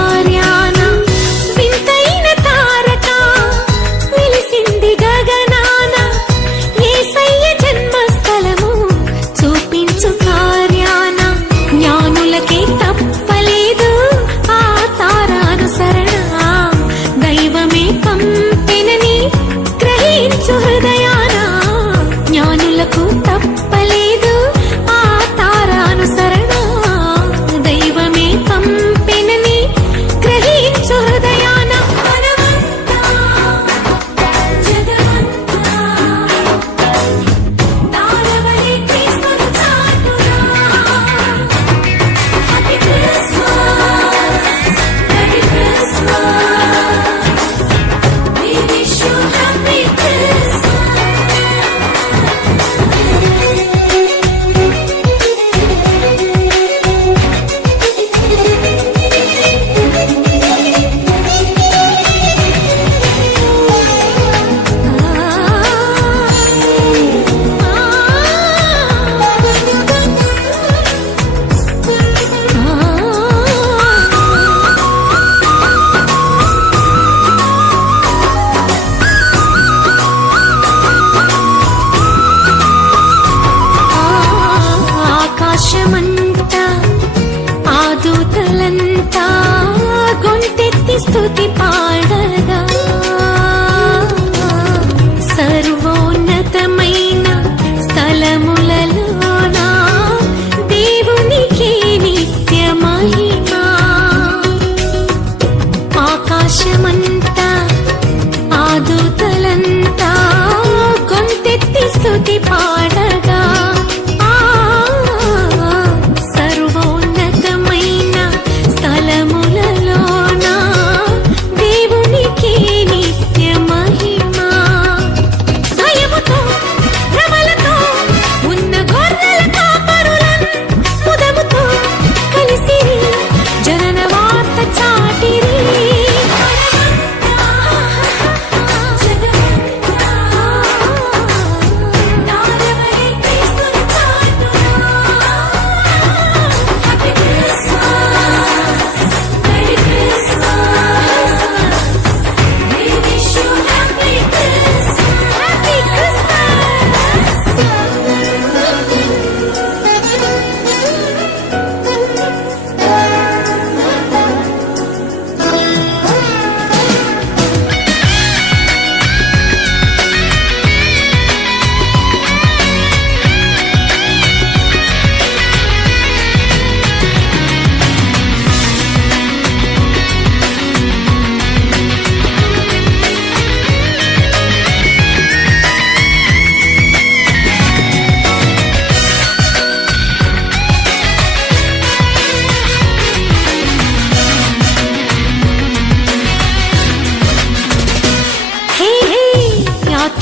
కార్యాన వింతైన తారక వెలిసింది గగనాన యేసయ్య జన్మస్థలము చూపించు కార్యాన జ్ఞానులకే తప్పలేదు ఆ తారానుసరణ దైవమే పంపెనని గ్రహించు హృదయాన జ్ఞానులకు తప్పలేదు ఆ తారానుసరణ దైవమే పంపెనని గ్రహించు హృదయాన మనమంతా జగమంతా తారవలే క్రీస్తును చాటునా happy Christmas merry Christmas we wish you happy Christmas. ఆకాశమంతా ఆ దూతలంతా గొంతెత్తి స్తుతి పాడగా సర్వోన్నతమైన స్థలములలోన దేవునికి నిత్య మహిమా. ఆకాశమంతా ఆ దూతలంతా గొంతెత్తి స్తుతి పాడగా సర్వోన్నతమైన స్థలములలోన దేవునికి నిత్య మహిమా. భయముతో భ్రమలతో ఉన్న గొర్రెల కాపరులను ముదముతో కలిసిరి జనన వార్త చాటిరి.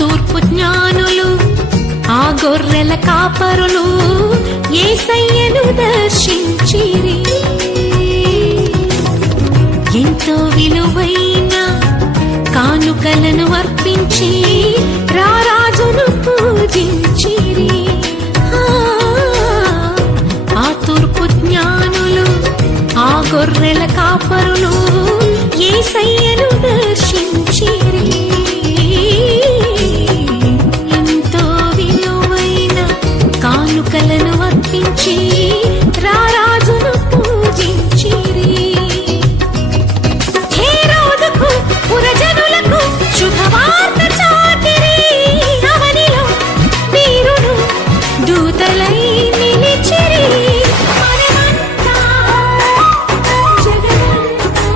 తూర్పు జ్ఞానులు ఆ గొర్రెల కాపరులు యేసయ్యను దర్శించిరి. ఎంతో విలువైన కానుకలను అర్పించి రారాజును పూజించిరి. ఆ తూర్పు జ్ఞానులు ఆ గొర్రెల కాపరులు యేసయ్యను దర్శించిరి. కానుకలను అర్పించి రారాజును పూజించిరి. హేరోదుకు పురజనులకు శుభవార్త చాటిరి. అవనిలో వీరుడు దూతలై నిలిచిరి. మనమంతా జగమంతా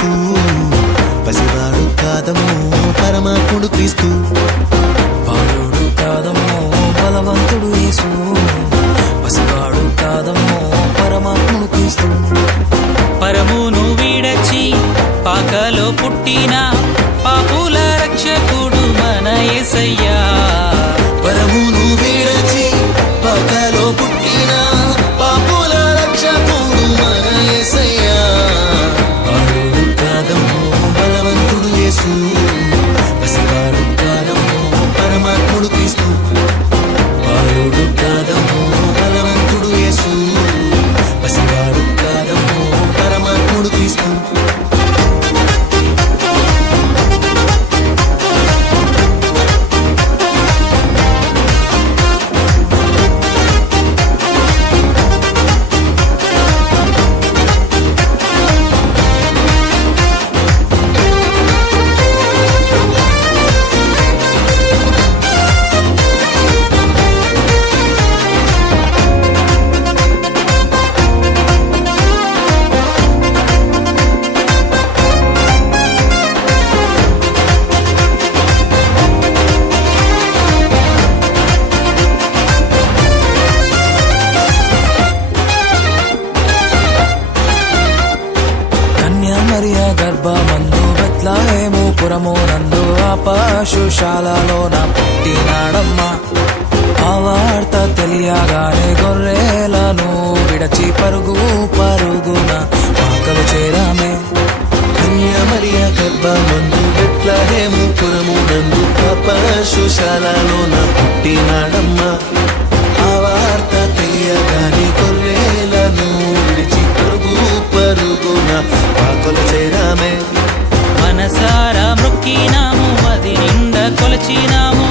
యేసు పసివాడు కాదమ్మో పరమాత్ముడు క్రీస్తు బాలుడు కాదమ్మో బలవంతుడు యేసు పసివాడు కాదమ్మో పరమాత్ముడు క్రీస్తు పరమును వీడచి పాకలో పుట్టిన పాపుల రక్షకుడు మన యేసయ్యా పరమును వీడచి పాకలో పుట్టిన పాపుల రక్షకుడు మన యేసయ్యా బాలుడు కాదమ్మో బలవంతుడు యేసు పసివాడు కాదమ్మో పరమాత్ముడు క్రీస్తు బాలుడు కాదమ్మో బలవంతుడు యేసు పసివాడు కాదమ్మో పరమాత్ముడు క్రీస్తు కన్యామరియా గర్భమందు బెత్లెహేము పురము నందు ఆ పశుశాలలోన పుట్టినాడమ్మా ఆ వార్త తెలియగానే గొర్రెలను విడచి పరుగు పరుగున పాకలు చేరామే కన్యామరియా గర్భమందు బెత్లెహేము పురము నందు ఆ పశుశాలలోన పుట్టినాడమ్మా ఆ వార్త తెలియగానే గొర్రెలను విడిచి పరుగున పాకలు చేరామే మనసారా మొక్కినాము అది నిండా కొలచినాము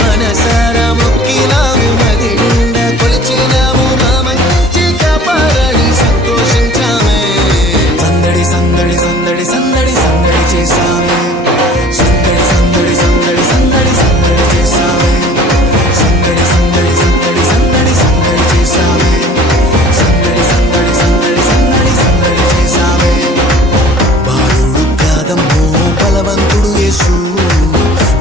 మనసారా మొక్కినాము మది నిండా కొలిచినాము మా మంచి కాపాడని సంతోషించామే సందడి సందడి సందడి సందడి సందడి చేశామే సందడి సందడి సందడి సందడి సందడి చేశామే సందడి సందడి సందడి సందడి సందడి చేశామే సందడి సందడి సందడి సందడి సందడి చేశామే బాలుడు కాదమ్మో బలవంతుడు యేసు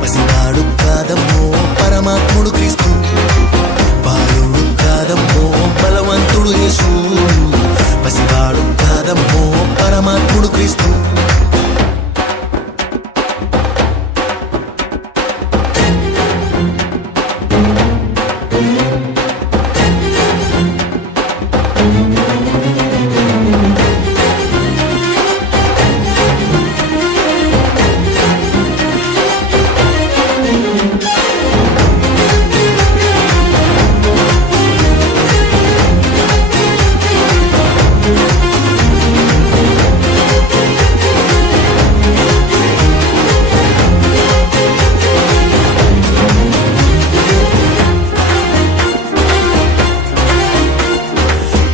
పసివాడు కాదమ్మో పరమాత్ముడు క్రీస్తు బాలుడు కాదమ్మో బలవంతుడు యేసు పసివాడు కాదమ్మో పరమాత్ముడు క్రీస్తు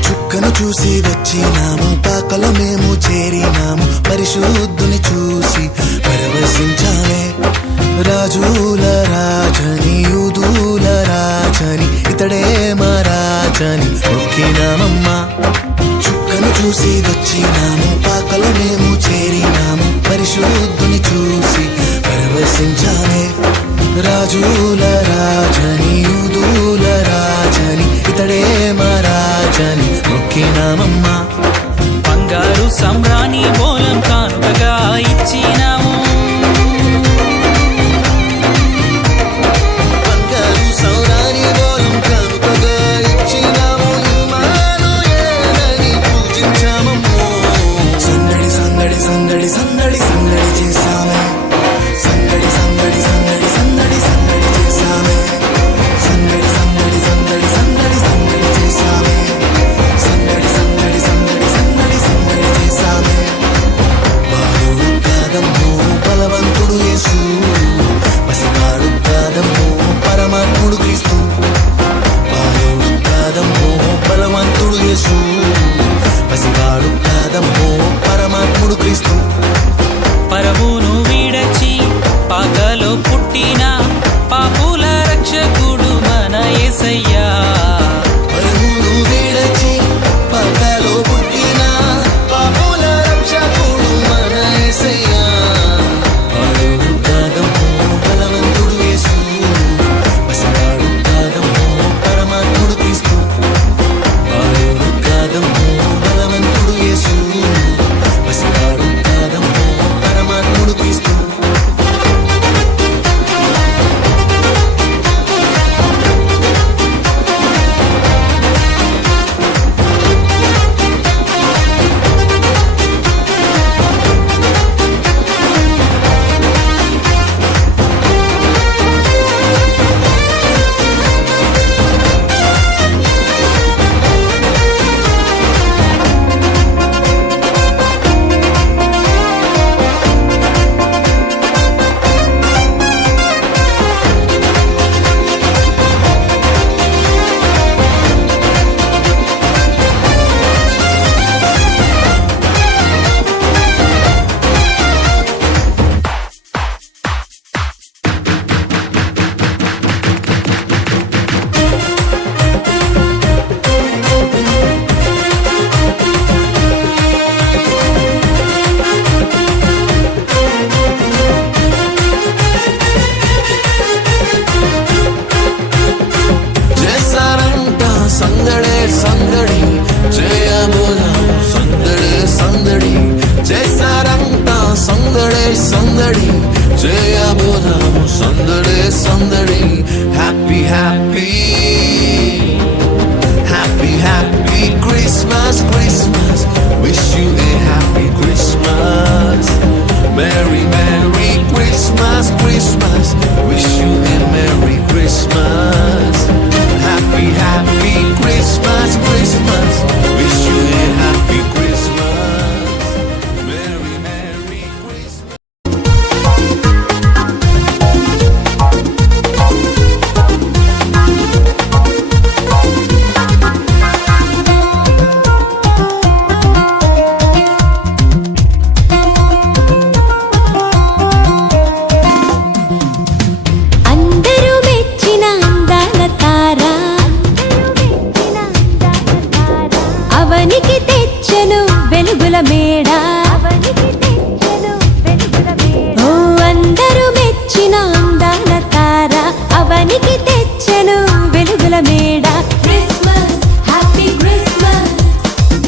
చుక్కను చూసి వచ్చినాము పాకలో మేము చేరినాము పరిశుద్ధుని చూసి పరవశించాలే రాజుల రాజని యూదుల రాజని ఇతడే మా రాజని మొక్కినామమ్మా చుక్కను చూసి వచ్చినాము పాకలో మేము చేరినాము పరిశుద్ధుని చూసి పరవశించాలే రాజుల రాజని యూదుల రాజని ఇతడే మా రాజని మొక్కినామమ్మా బంగారు సంబ్రాణి బోలం కానుకగా ఇచ్చినాము బంగారు సౌరాని బోలం కానుకగా ఇచ్చినాము ఇమ్మానుయేలని పూజించామమ్మో సందడి సందడి సందడి సందడి సందడి చేశామే సందడి సందడి సందడి సందడి సందడి చేశామే సందడి సందడి సందడి సందడి సందడి చేశామే సందడి సందడి సందడి సందడి సందడి చేశామే బాలుడు కాదమ్మో బలవంతుడు యేసు పసివాడు కాదమ్మో పరమాత్ముడు క్రీస్తు బాలుడు కాదమ్మో బలవంతుడు యేసు పసివాడు కాదమ్మో పరమాత్ముడు క్రీస్తు పరమును వీడచి పాకలో పుట్టిన పాపుల రక్షకుడు మన యేసయ్యా పరమును వీడచి పాకలో అవనికి తెచ్చెను వెలుగుల మేడ ఓ అందరూ మెచ్చిన అందాల తార అవనికి తెచ్చెను వెలుగుల మేడ Christmas happy Christmas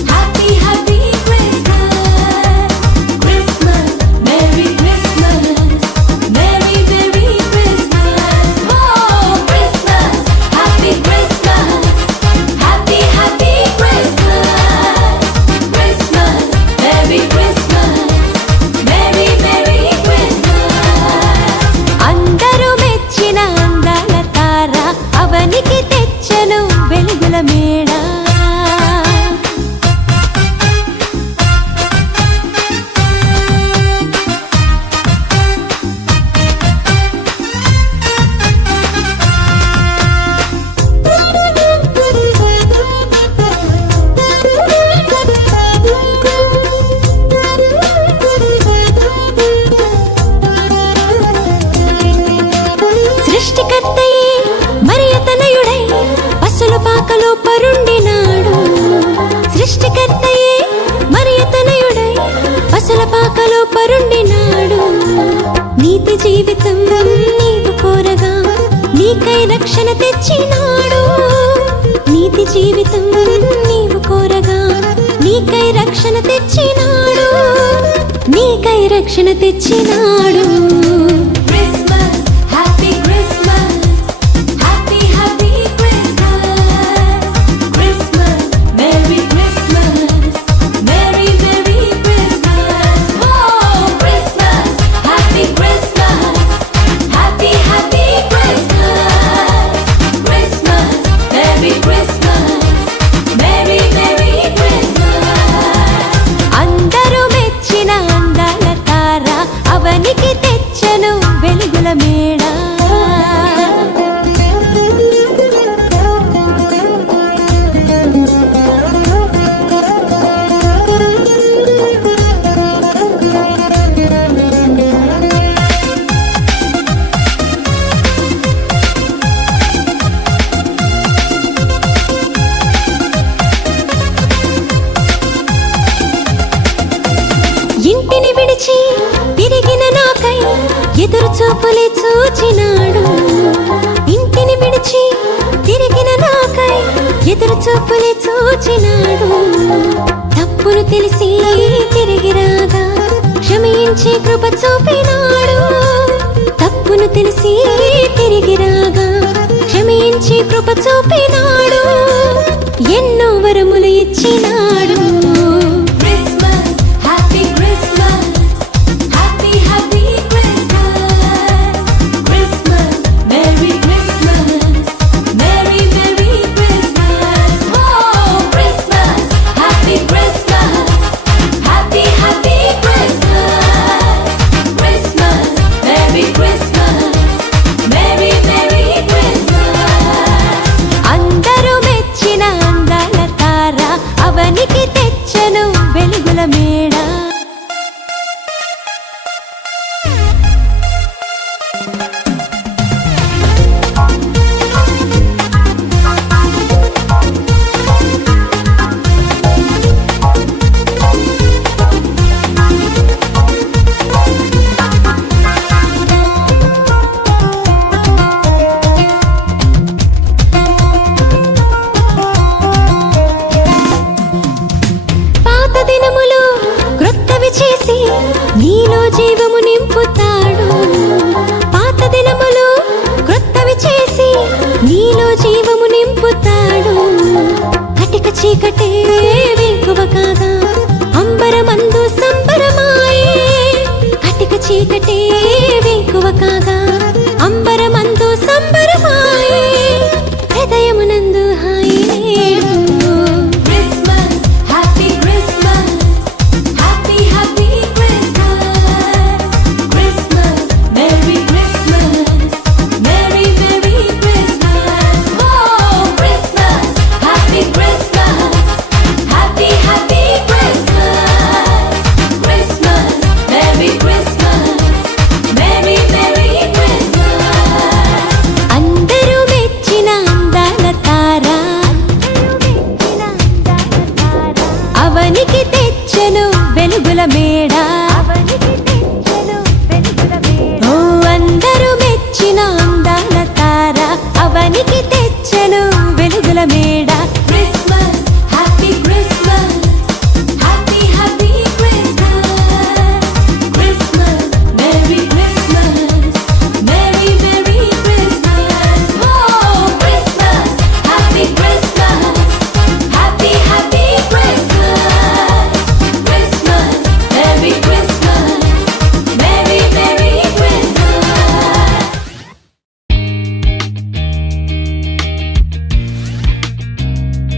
happy happy Christmas Christmas merry Christmas merry merry Christmas oh Christmas happy Christmas happy happy Christmas Christmas merry Christmas merry merry Christmas అందరూ మెచ్చిన అందాల తార అవనికి తెచ్చెను వెలుగుల మేడ సృష్టికర్తయే మరియతనయుడై పసుల పాకలో పరుండినాడు సృష్టికర్తయే మరియతనయుడై పసుల పాకలో పరుండినాడు నీతి జీవితం నీవు కోరగా నీకై రక్షణ తెచ్చినాడు నీతి జీవితం నీవు కోరగా నీకై రక్షణ తెచ్చినాడు నీకై రక్షణ తెచ్చినాడు Christmas happy Christmas happy happy Christmas Christmas merry Christmas merry merry Christmas oh Christmas happy Christmas happy happy Christmas Christmas merry Christmas merry merry Christmas అందరూ మెచ్చిన అందాల తార అవనికి తెచ్చెను వెలుగుల మేడ ఇంటిని విడిచి తిరిగిన నాకై ఎదురు చూపులే చూచినాడు ఇంటిని విడిచి తిరిగిన నాకై ఎదురు చూపులే చూచినాడు తప్పును తెలిసి తిరిగి రాగా క్షమించే కృప చూపినాడు తప్పును తెలిసి తిరిగి రాగా క్షమించే కృప చూపినాడు ఎన్నో వరములు ఇచ్చినాడు Christmas happy Christmas happy happy Christmas Christmas merry Christmas merry merry Christmas oh Christmas happy Christmas happy happy Christmas Christmas merry Christmas merry merry Christmas అందరూ మెచ్చిన అందాల తార అవనికి తెచ్చెను వెలుగుల మేడ పాత దినములు క్రొత్తవి చేసి నీలో జీవము నింపుతాడు పాత దినములు క్రొత్తవి చేసి నీలో జీవము నింపుతాడు కటిక చీకటే వేకువ కాగా అంబరమందు సంబరమాయే కటిక చీకటే వేకువ కాగా అంబరమందు సంబరమాయే హృదయమునందు హాయి నేడు Christmas happy Christmas happy happy Christmas Christmas merry Christmas merry merry Christmas oh Christmas happy Christmas అవనికి తెచ్చెను వెలుగుల మేడ ఓ అందరూ మెచ్చిన అందాల తార అవనికి తెచ్చెను వెలుగుల మేడ